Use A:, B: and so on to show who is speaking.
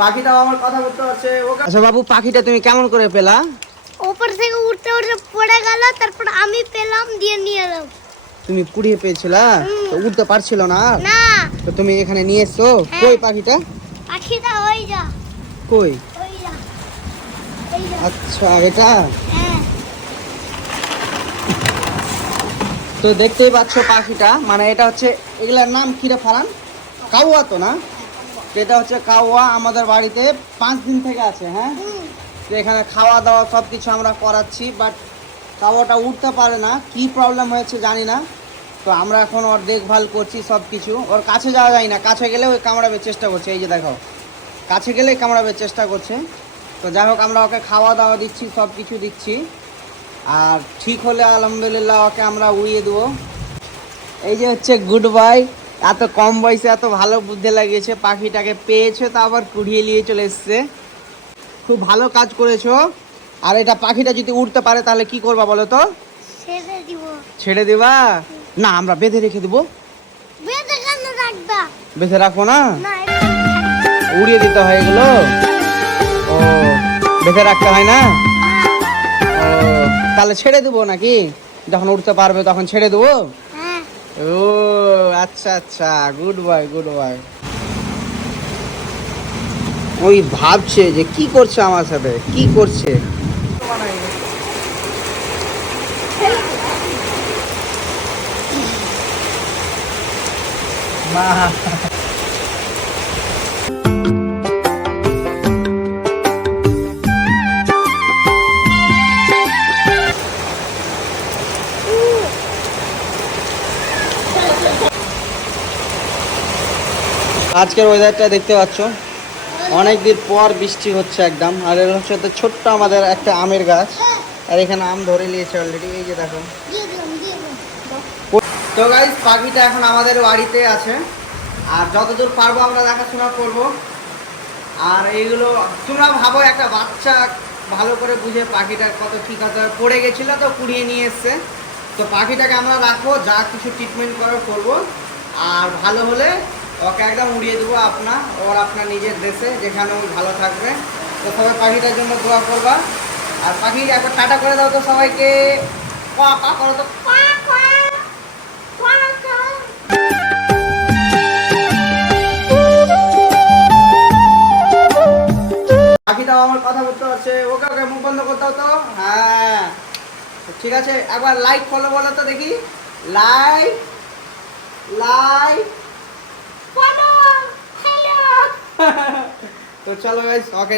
A: পাখিটাও আমার কথা বলতে পারছে আচ্ছা বাবু পাখিটা তুমি কেমন করে পেলা?
B: উপর থেকে উঠতে উঠতে পড়ে গেল তারপর আমি পেলাম দিয়ে নিয়ে এলাম।
A: তুমি কুড়িয়ে পেয়েছিলা? তো উঠতে পারছিল না?
B: না।
A: তো তুমি এখানে নিয়ে এসছো?
B: হ্যাঁ।
A: কই পাখিটা?
B: পাখিটা ওই যা।
A: কই?
B: ওই যা। এই যা।
A: আচ্ছা এটা?
B: হ্যাঁ।
A: তো দেখতেই পাচ্ছ পাখিটা মানে এটা হচ্ছে এগুলার নাম কিরে ফারান? কাউয়া তো না? এটা হচ্ছে কাওয়া আমাদের বাড়িতে পাঁচ দিন থেকে আছে হ্যাঁ? তো এখানে খাওয়া দাওয়া সব কিছু আমরা করাচ্ছি বাট কাউয়াটা উঠতে পারে না কি প্রবলেম হয়েছে জানি না। তো আমরা এখন ওর দেখভাল করছি সব কিছু ওর কাছে যাওয়া যায় না কাছে গেলে ওই কামড়াবে চেষ্টা করছে এই যে দেখো। কাছে গেলে কামড়াবে চেষ্টা করছে। তো যাই হোক আমরা ওকে খাওয়া দাওয়া দিচ্ছি সব কিছু দিচ্ছি। আর ঠিক হলে আলহামদুলিল্লাহ ওকে আমরা উড়িয়ে দেবো। এই যে হচ্ছে গুড বাই। এত কম বয়সে এত ভালো বুদ্ধি লাগিয়েছে পাখিটাকে পেয়েছে তা আবার কুড়িয়ে নিয়ে চলে এসছে। খুব ভালো কাজ করেছ। আর এটা পাখিটা যদি উঠতে পারে তাহলে কি করবা বলো তো?
B: ছেড়ে দিব।
A: ছেড়ে দিবা? না আমরা বেঁধে রেখে দেবো।
B: বেঁধে রাখবা?
A: বেঁধে রাখব না?
B: না
A: উড়িয়ে দিতে হয় এগুলো? ও বেঁধে রাখতে হয় না? ও তাহলে ছেড়ে দেবো নাকি? যখন উঠতে পারবে তখন ছেড়ে দেবো?
B: হ্যাঁ।
A: ও আচ্ছা আচ্ছা গুড বাই গুড বাই ওই ভাবছে যে কি করছে আমার সাথে? কি করছে? আজকের ওয়েদারটা দেখতে পাচ্ছ। অনেক দিন পর বৃষ্টি হচ্ছে একদম। আর এর হচ্ছে ছোট্ট আমাদের একটা আমের গাছ। আর এখানে আম ধরে নিয়েছে অলরেডি এই যে দেখো। তো গাইজ পাখিটা এখন আমাদের বাড়িতে আছে। আর যতদূর পারব আমরা দেখাশোনা করব। আর এইগুলো, তোমরা ভাবো একটা বাচ্চা ভালো করে বুঝে পাখিটা কত ঠিক আছে পড়ে গেছিল তো কুড়িয়ে নিয়ে এসছে। তো পাখিটাকে আমরা রাখব, যা কিছু ট্রিটমেন্ট করার করব। আর ভালো হলে ওকে একদম উড়িয়ে দেবো আপনা ওর আপনার নিজের দেশে যেখানে ওই ভালো থাকবে। তো সবাই পাখিটার জন্য দোয়া করবা। আর পাখি একবার টাটা করে দাও তো সবাইকে। পা পা করো তো। পা। পাখিটাও আমার কথা বলতে পারছে ওকে ওকে মুখ বন্ধ করতে হতো হ্যাঁ। ঠিক আছে একবার লাইক ফলো বলো তো দেখি। লাইক লাইক
B: ফলো হ্যালো
A: তো চলো গাইস ওকে